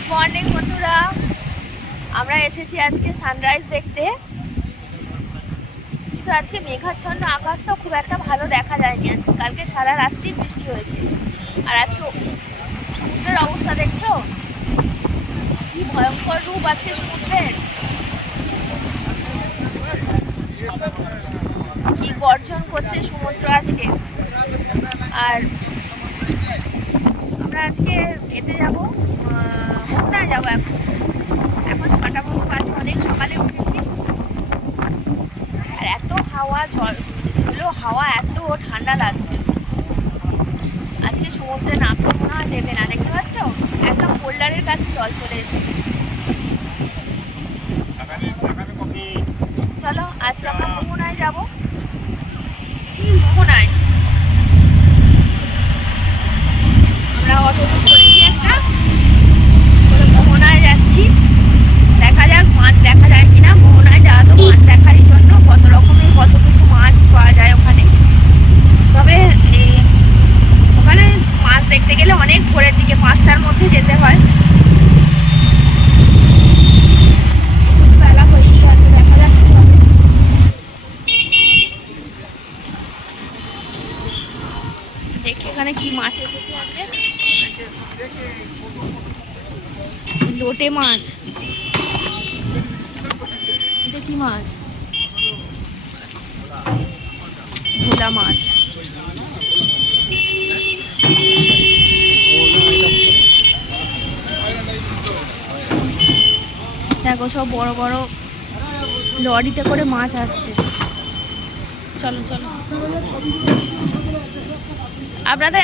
Good morning বন্ধুরা, আমরা এসেছি আজকে সানরাইজ দেখতে। কিন্তু আজকে মেঘাচ্ছন্ন আকাশ তো খুব একটা ভালো দেখা যায়নি। কালকে সারা রাত্রি বৃষ্টি হয়েছে, আর আজকে সমুদ্রের অবস্থা দেখছো কি ভয়ঙ্কর রূপ আজকে সমুদ্রের। কি গর্জন করছে সমুদ্র আজকে। আর আমরা আজকে এতে যাবো, মোহনায় যাবো। এখন 6টা মতো বাজে, অনেক সকালে উঠেছি। আর এত হাওয়া, ঝোলো হাওয়া, এত ঠান্ডা লাগছে। আজকে সমুদ্রে নামতে মনে হয় দেবে না, দেখতে পাচ্ছ একদম হোল্ডারের কাছে জল চলে এসেছে। চলো আজকে আমরা মোহনায় যাবো। মোহনায় আমরা অটো করেছি একটা, মোহনায় যাচ্ছি। দেখা যাক মাছ দেখা যায় কিনা। মোহনায় যাওয়া তো মাছ দেখারই জন্য, কত রকমের কত কিছু মাছ পাওয়া যায় ওখানে। তবে ওখানে মাছ দেখতে গেলে অনেক ভোরের দিকে 5টার মধ্যে যেতে হয়। বেলা হয়েই গেছে, দেখা যাক কি হবে। দেখি এখানে কি মাছ এসেছে আজকে। লোটে মাছ, এটা কি মাছ? ভোলা মাছ। দেখো সব বড় বড় লরিতে করে মাছ আসছে। চলো চলো, আপনাদের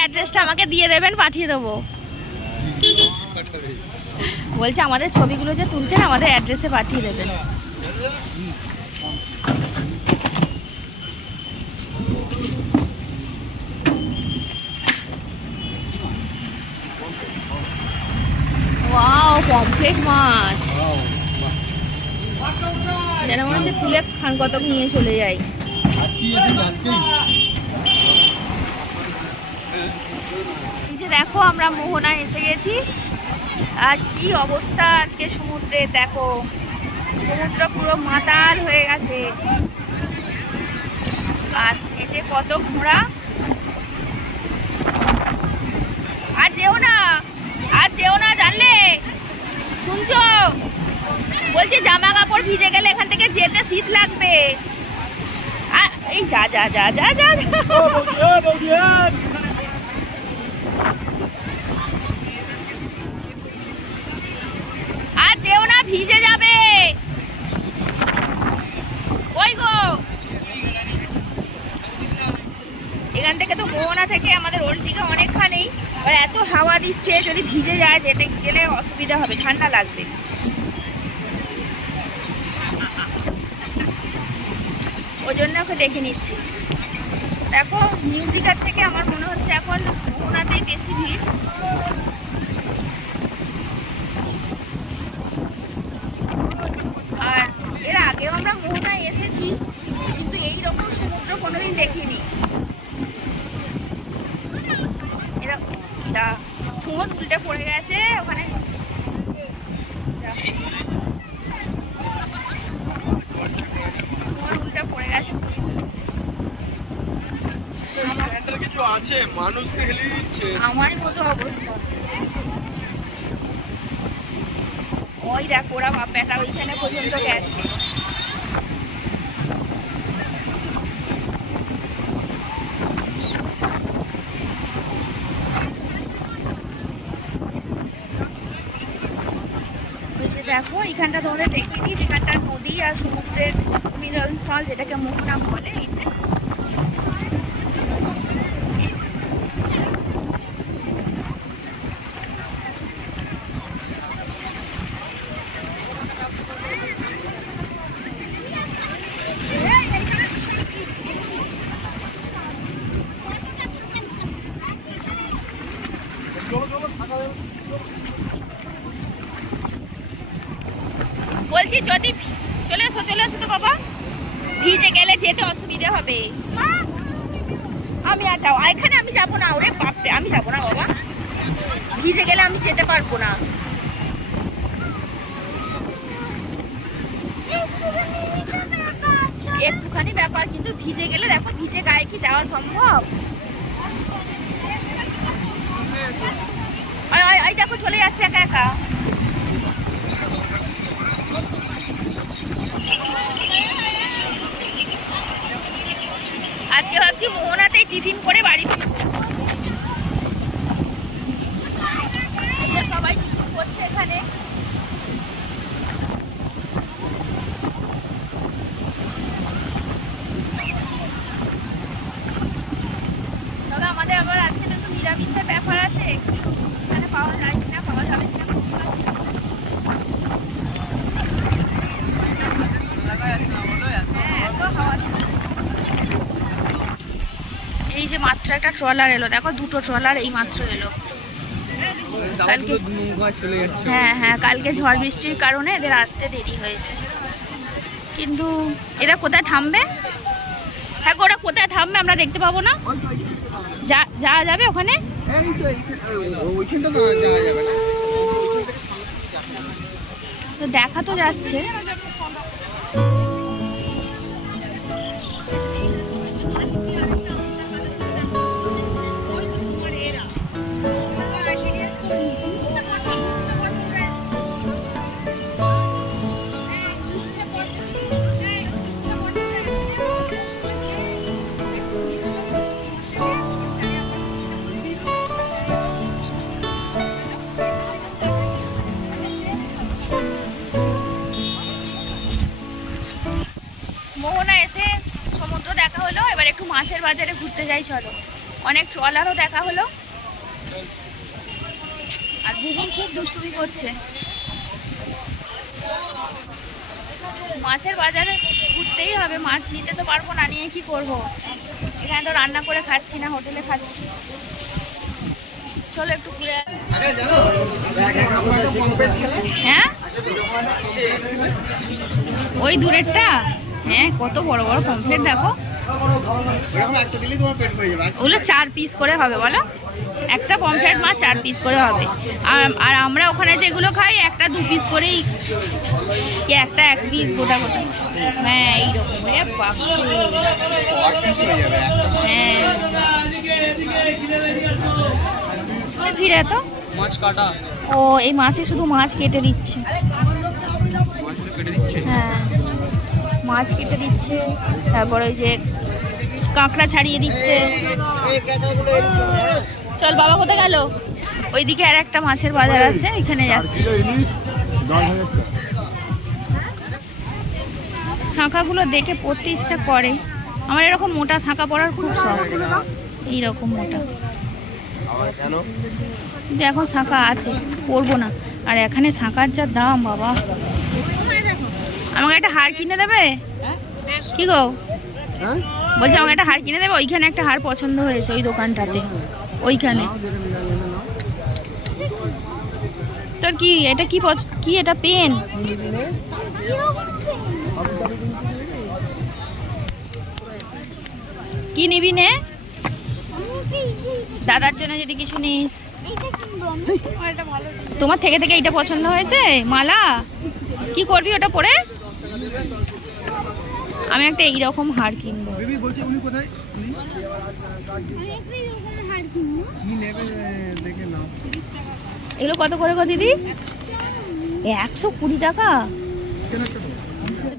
অ্যাড্রেসটা আমাকে দিয়ে দেবেন, পাঠিয়ে দেবো। বলছে আমাদের ছবিগুলো যে তুলছেন আমাদের অ্যাড্রেসে পাঠিয়ে দেবেন। ওয়াও, পমফ্রেট মাছ। যেন মনে হচ্ছে তুলে খান কতক নিয়ে চলে যাই। দেখো আমরা মোহনায় এসে গেছি। আর কি অবস্থা আজকে সমুদ্রে, দেখো সমুদ্র পুরো মাতাল হয়ে গেছে। আর এই যে কত ঘোড়া। আর যেও না জানলে, শুনছো? বলছি জামা কাপড় ভিজে গেলে এখান থেকে যেতে শীত লাগবে। আর এই যা যা যা যা যা আর যেও না, ভিজে যাবে। ওই গো, এখান থেকে তো মোহনা থেকে আমাদের ওল্ড দিঘা অনেকখানি। আর এত হাওয়া দিচ্ছে, যদি ভিজে যায় যেতে গেলে অসুবিধা হবে, ঠান্ডা লাগবে। ওই জন্য ওকে দেখে নিচ্ছি। দেখো নিউ দিঘার থেকে আমার মনে হচ্ছে এখন মোহনাতেই বেশি ভিড়। আর এর আগেও আমরা মোহনায় এসেছি, কিন্তু এই রকম সমুদ্র কোনোদিন দেখিনি। এরা যা ঠোঁট উল্টে পড়ে গেছে ওখানে। উল্টে পড়ে গেছে, আমারই মতো অবস্থা। ওই দেখ ওরা বাপ্যাটা ওইখানে পর্যন্ত গেছে। দেখো এইখানটা তোমাদের দেখিনি, যেখানটা নদী আর সমুদ্রের মিলন স্থল, যেটাকে মোহনা বলে। এই যে বলছি যদি চলে এসো তো বাবা, ভিজে গেলে যেতে অসুবিধা হবে। আমি আর যাও এখানে, আমি যাবো না। ওরে বাপরে, আমি যাবো না বাবা। ভিজে গেলে আমি যেতে পারবো না। একটুখানি ব্যাপার, কিন্তু ভিজে গেলে দেখো, ভিজে গায়ে কি যাওয়া সম্ভব? দেখো চলে যাচ্ছে একা একা। আজকে ভাবছি মোহনাতেই টিফিন করে বাড়ি ফিরবো। সবাই টিফিন করছে এখানে। তবে আমাদের আবার আজকে তো একটু নিরামিষের ব্যাপার আছে, এখানে পাওয়া যায় কিনা, পাওয়া যাবে কিনা। এই যে মাত্র একটা ট্রলার এলো, দেখো দুটো ট্রলার এই মাত্র এলো। কালকে হ্যাঁ কালকে ঝড় বৃষ্টির কারণে এদের আসতে দেরি হয়েছে। কিন্তু এরা কোথায় থামবে? হ্যাঁ ওরা কোথায় থামবে আমরা দেখতে পাবো না? যাওয়া যাবে ওখানে? তো দেখা তো যাচ্ছে। মোহনা এসে সমুদ্র দেখা হলো, এবার একটু মাছের বাজারে ঘুরতে যাই চলো। অনেক ট্রলারও দেখা হলো, আর বুবুন খুব দুষ্টুমি করছে। মাছের বাজারে ঘুরতেই হবে, মাছ নিতে তো পারবো না, নিয়ে কি করব? এখানে তো রান্না করে খাচ্ছি না, হোটেলে খাচ্ছি। চলো একটু ঘুরে। হ্যাঁ ওই দূরেরটা, হ্যাঁ কত বড় বড় পমফ্রেট দেখো। ওগুলো 4 পিস করে হবে বলো, একটা পমফ্রেট মাছ 4 পিস করে হবে। আর আমরা ওখানে যেগুলো খাই একটা 2 পিস করেই, একটা 1 পিস গোটা গোটা। হ্যাঁ এইরকম। হ্যাঁ ভিড়ে তো মাছ কাটা। ও এই মাছে শুধু মাছ কেটে দিচ্ছে। হ্যাঁ মাছ কেটে দিচ্ছে, তারপর ওই যে কাঁকড়া ছাড়িয়ে দিচ্ছে। চল বাবা কোথায় গেল? ওইদিকে আর একটা মাছের বাজার আছে, এখানে যাচ্ছি। শাঁখাগুলো দেখে পড়তে ইচ্ছা করে আমার, এরকম মোটা শাঁখা পরার খুব শখ, এইরকম মোটা। কিন্তু এখন শাঁখা আছে, পরবো না। আর এখানে শাঁখার যা দাম বাবা। আমাকে একটা হার কিনে দেবে? কি গো বলছি, আমাকে একটা হার কিনে দেবে? ওইখানে একটা হার পছন্দ হয়েছে ওই দোকানটাতে, ওইখানে। তোর কি এটা, কি এটা পেন? কি নিবি নে? দাদার জন্য যদি কিছু নিস। তোমার থেকে থেকে এটা পছন্দ হয়েছে মালা? কি করবি ওটা পরে? আমি একটা এইরকম হার কিনবো। এগুলো কত করে গো দিদি? 120 টাকা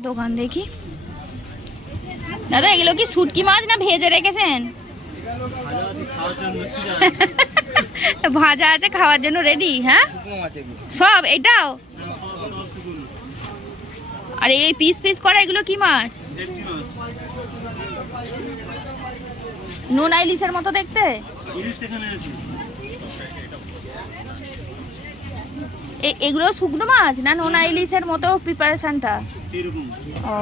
দোকান। দেখি দাদা, এগুলো কি শুটকি মাছ না ভেজে রেখেছেন? ভাজা আছে, খাওয়ার জন্য রেডি। হ্যাঁ সব এটাও? আর এই পিস পিস করা এগুলো কি মাছ? নোনা ইলিশের মতো দেখতে। এগুলো শুকনো মাছ না নোনা ইলিশের মতো প্রিপারেশনটা? ও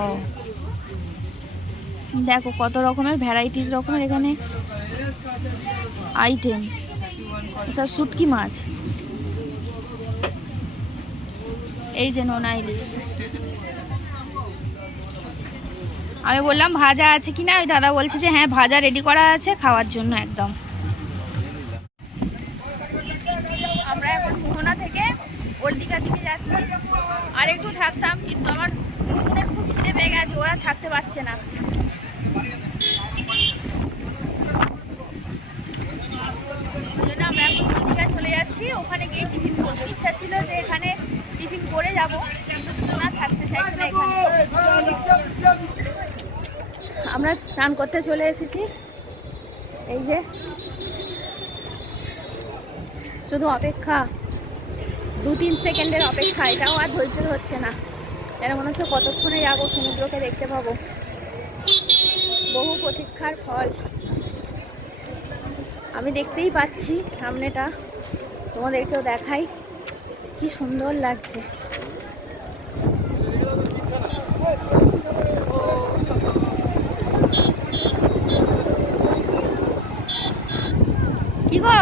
দেখো কত রকমের ভ্যারাইটিস রকমের এখানে আইটেম। সব শুটকি মাছ। এই যে নোনা ইলিশ। আমি বললাম ভাজা আছে কিনা, ওই দাদা বলছে যে হ্যাঁ ভাজা রেডি করা আছে খাওয়ার জন্য একদম। আর একটু থাকতাম, কিন্তু আমার দুজনের খুব খিদে পেয়ে গেছে, ওরা থাকতে পারছে না। আমরা এখন দীঘা চলে যাচ্ছি, ওখানে গিয়ে টিফিন করবো। ইচ্ছা ছিল যে এখানে টিফিন করে যাবো, না থাকতে চাইছে না এখানে। আমরা স্নান করতে চলে এসেছি, এই যে শুধু অপেক্ষা, 2-3 সেকেন্ডের অপেক্ষা, এটাও আর ধৈর্য হচ্ছে না। যেন মনে হচ্ছে কতক্ষণে যাবো, সমুদ্রকে দেখতে পাবো। বহু প্রতীক্ষার ফল। আমি দেখতেই পাচ্ছি সামনেটা, তোমাদেরকেও দেখাই, কি সুন্দর লাগছে। কি গো,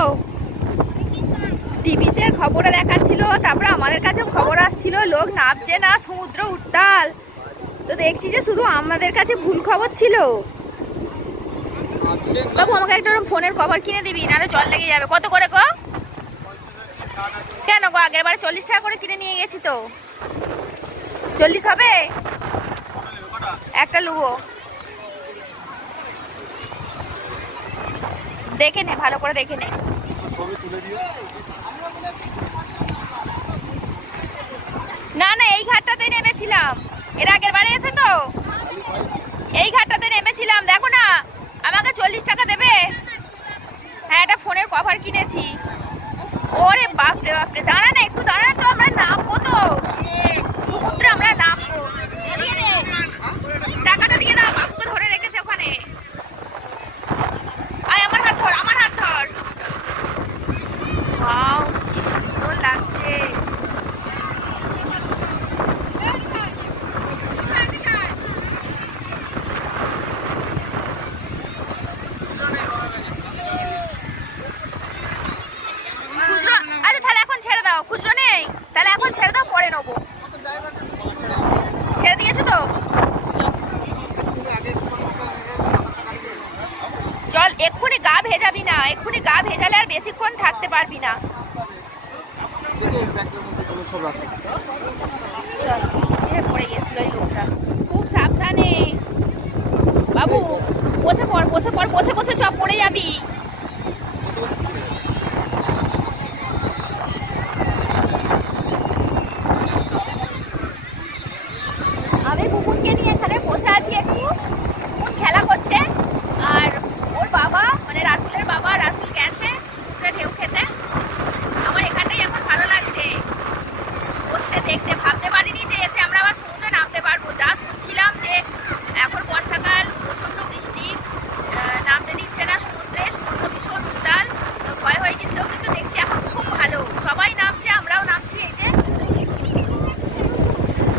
টিভিতে খবরে দেখাচ্ছিল, তারপরে আমাদের কাছেও খবর আসছিল, লোক নামছে না, সমুদ্র উত্তাল। তো দেখছি যে শুধু আমাদের কাছে ভুল খবর ছিল। বাবু আমাকে একটা ফোনের কভার কিনে দিবি, নাহলে জল লেগে যাবে। কত করে গো? কেন গো, আগের বারে 40 টাকা করে কিনে নিয়ে গেছি তো। 40 হবে? একটা লুবো, দেখে নে, ভালো করে দেখে নে। না না, এই ঘাটটাতে নেমেছিলাম, এর আগের বারে এসে তো এই ঘাটটাতে নেমেছিলাম। দেখো না, আমাকে 40 টাকা দেবে। হ্যাঁ, একটা ফোনের কভার কিনেছি। ওরে বাপরে বাপরে, দাঁড়া না একটু, দাঁড়া তো, আমরা নামবো তো সমুদ্রে, আমরা নামবো। দিয়ে দে টাকাটা, দিয়ে দাও। বাবুকে ধরে রেখেছে ওখানে। আয়, আমার হাত ধর, আমার হাত ধর। ওয়াও, কি সুন্দর লাগছে। খুচরো নেই, তাহলে এখন ছেড়ে দাও, পরে নেবো। ছেড়ে দিয়েছো তো? চল, এক্ষুনি গা ভেজাবি না, এক্ষুনি গা ভেজালে আর বেশিক্ষণ থাকতে পারবি না। পড়ে গেছিল এই লোকটা, খুব সাবধানে। বাবু বসে পড়, বসে পড়, বসে বসে চপ পড়ে যাবি। আমি কুকুরকে নিয়ে এখানে বসে আছি, একটু কুকুর খেলা করছে। আর ওর বাবা, মানে রাতুলের বাবা, রাতুল গেছে সমুদ্রে ঢেউ খেতে। আমার এখানটাই এখন ভালো লাগছে বসতে, দেখতে। ভাবতে পারিনি যে এসে আমরা আবার সমুদ্রে নামতে পারবো। যা শুনছিলাম যে এখন বর্ষাকাল, প্রচন্ড বৃষ্টি, নামতে দিচ্ছে না সমুদ্রে, সমুদ্র ভীষণ উত্তাল, ভয় হয়ে গেছিল। কিন্তু দেখছি এখন খুব ভালো, সবাই নামছে, আমরাও নামছি। এই যে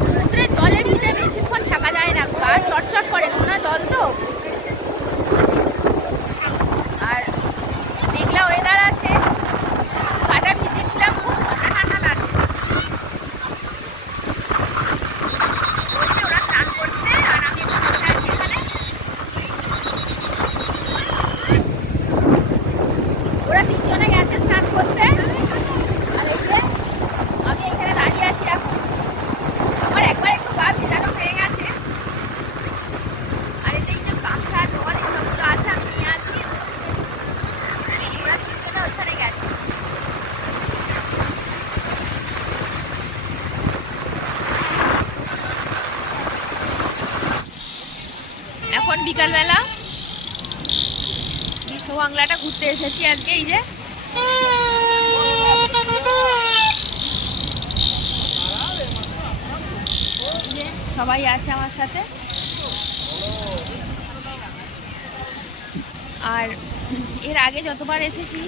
সমুদ্রের জলে ভিজে বেশিক্ষণ থাকা যায় না, গা চটচট করে, নোনা জল তো। আর মেঘলা ওয়েদার আছে, গাটা ভিজেছিলাম, খুব ঠান্ডা ঠান্ডা লাগছে। বলছে ওরা স্নান করছে, আর আমি বসে আছি এখানে। ওরা 3 জনে গেছে স্নান করতে, আর এই যে আমি এখানে দাঁড়িয়ে আছি এখন। আমার একবার একটু গা ভেজানো হয়ে গেছে। আর এতে যে গামছা, জল, এসবগুলো আছে, আমি নিয়ে আছি। ওরা 3 জনে ওখানে গেছে। এখন বিকালবেলা বিশ্ব বাংলাটা ঘুরতে এসেছি আজকে। এই যে সবাই আছে আমার সাথে। আর এর আগে যতবার এসেছি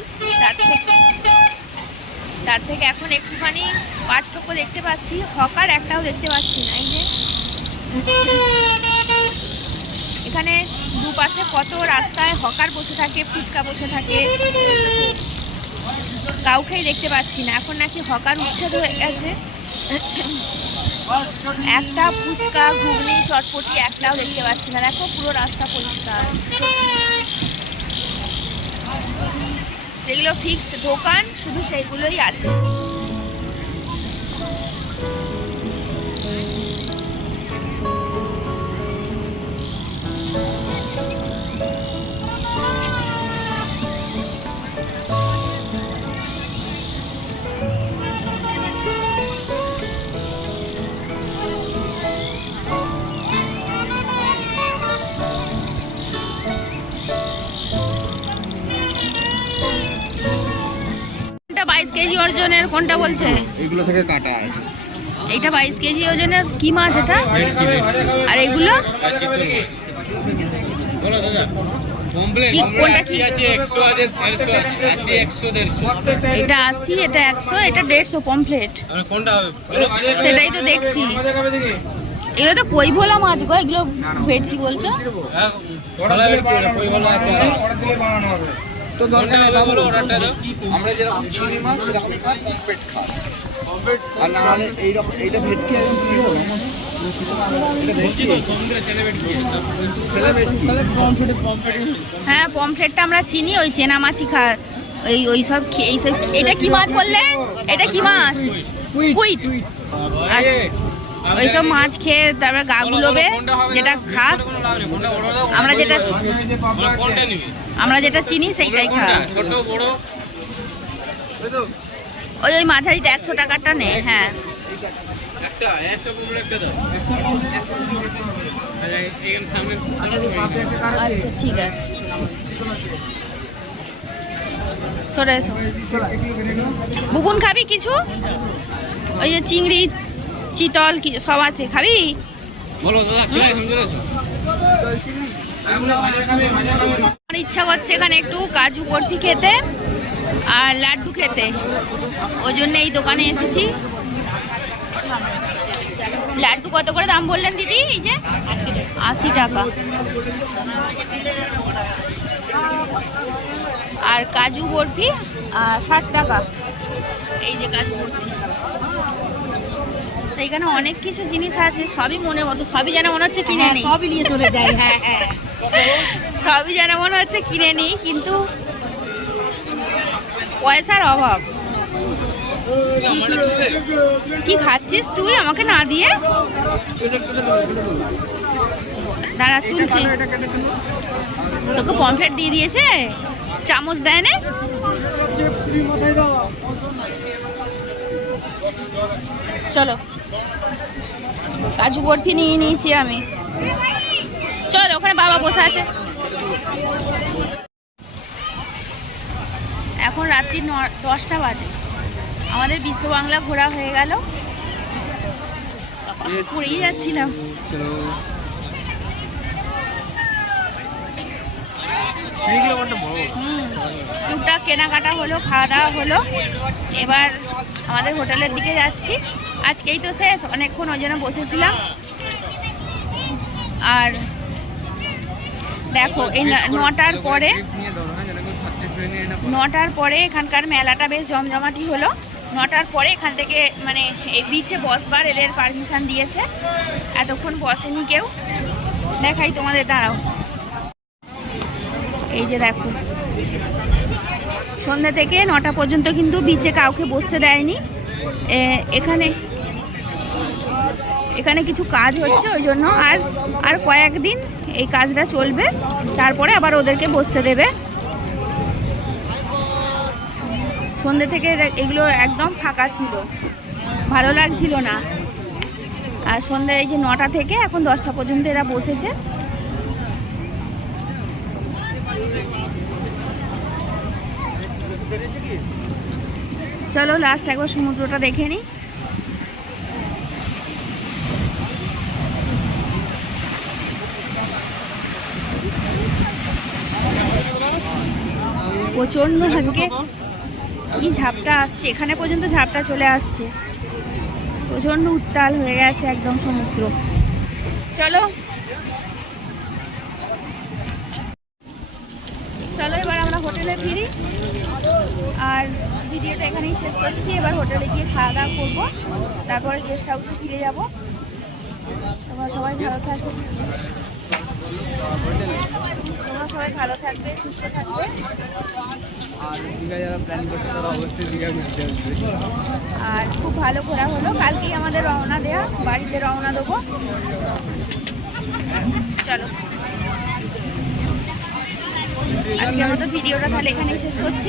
তার থেকে এখন একটুখানি পার্থক্য দেখতে পাচ্ছি। হকার একটাও দেখতে পাচ্ছি না। এই যে এখানে দুপাশে কত রাস্তায় হকার বসে থাকে, ফুচকা বসে থাকে, কাউকেই দেখতে পাচ্ছি না। এখন নাকি হকার উচ্ছেদ হয়ে গেছে। একটা ফুচকা, ঘুগনি, চটপটি একটাও দেখতে পাচ্ছি না। দেখো পুরো রাস্তা পরিষ্কার। যেগুলো ফিক্সড দোকান শুধু সেইগুলোই আছে। কেজি ওজনের কোনটা বলছে? এগুলো থেকে কাটা আছে। এইটা 22 কেজি ওজনের কি মাছ এটা? আর এগুলো কি কোনটা কি? এটা 80, এটা 100, এটা 150 পমফ্লেট। সেটাই তো দেখছি। এগুলো তো কই ভোলা মাছ গো, এগুলো ওয়েট কি বলছো? তো দরকার নেই বাবু, আমরা যেরকম চিংড়ি মাছ সেরকমই খাই, পমফ্রেট খাই। আর না হলে এইরকম এইটা ভেটকি আছে কি হলো? হ্যাঁ পমফ্লেটটা আমরা চিনি, ওই চেনা মাছই খা ওই সব এইসব। এটা কি মাছ বললে? এটা কি মাছ? স্কুইড। ওইসব মাছ খেয়ে তারপরে গা গুলোবে, যেটা খাস। আমরা যেটা চিনি সেইটাই খা। ওই মাঝারিটা 100 টাকাটা নে। হ্যাঁ আচ্ছা ঠিক আছে, সরে এসো। বুকুন খাবি কিছু? ওই যে চিংড়ি, চিতল কি সব আছে, খাবি? আমার ইচ্ছা করছে এখানে একটু কাজু বরফি খেতে আর লাড্ডু খেতে, ওই জন্য এই দোকানে এসেছি। লাড্ডু কত করে দাম বললেন দিদি? এই যে 80 টাকা। আর কাজু বরফি 60 টাকা। এই যে কাজু বরফি। এইখানে অনেক কিছু জিনিস আছে, সবই মনের মতো, সবই যেন মনে হচ্ছে কিনে নিই, সবই নিয়ে চলে যাই। হ্যাঁ হ্যাঁ, সবই যেন মনে হচ্ছে কিনে নিই, কিন্তু পয়সার অভাব। কি খাচ্ছিস তুই আমাকে না দিয়ে? দাঁড়া তুলছি। তোকে পমফ্লেট দিয়ে দিয়েছে, চামচ দেয় না? চলো, কাজু বরফি নিয়ে নিয়েছি আমি। চলো, ওখানে বাবা বসে আছে। এখন রাত্রি 10টা বাজে। আমাদের বিশ্ব বাংলা ঘোরা হয়ে গেল। পড়েই যাচ্ছিলাম। টুকটাক কেনাকাটা হলো, খাওয়া দাওয়া হলো। এবার আমাদের হোটেলের দিকে যাচ্ছি। আজকেই তো শেষ, অনেকক্ষণ ওই জন্য বসেছিলাম। আর দেখো এই 9টার পরে এখানকার মেলাটা বেশ জমজমাটি হলো। 9টার পরে এখান থেকে মানে এই বিচে বসবার এদের পারমিশন দিয়েছে, এতক্ষণ বসেনি কেউ। দেখাই তোমাদের, দাঁড়াও। এই যে দেখো, সন্ধ্যা থেকে 9টা পর্যন্ত কিন্তু বিচে কাউকে বসতে দেয়নি। এখানে কিছু কাজ হচ্ছে, ওই জন্য আর কয়েকদিন এই কাজটা চলবে, তারপরে আবার ওদেরকে বসতে দেবে। সন্ধ্যে থেকে এগুলো একদম ফাঁকা ছিল, ভালো লাগছিল না। আর সন্ধ্যে এই যে 9টা থেকে এখন 10টা পর্যন্ত এরা বসেছে। চলো লাস্ট একবার সমুদ্রটা দেখে নিই। প্রচন্ড আজকে কি ঝাপটা আসছে, এখানে পর্যন্ত ঝাপটা চলে আসছে। প্রচন্ড উত্তাল হয়ে গেছে একদম সমুদ্র। চলো চলো এবার আমরা হোটেলে ফিরি। আর ভিডিওটা এখানেই শেষ করছি। এবার হোটেলে গিয়ে খাওয়া দাওয়া করবো, তারপরে গেস্ট হাউসে ফিরে যাবো। তোমরা সবাই ভালো থাকবে, সুস্থ থাকবে। আর খুব ভালো ঘোরা হলো। কালকেই আমাদের রওনা দেয়া, বাড়িতে রওনা দেবো। চলো আজকে আমাদের ভিডিওটা তাহলে এখানেই শেষ করছি।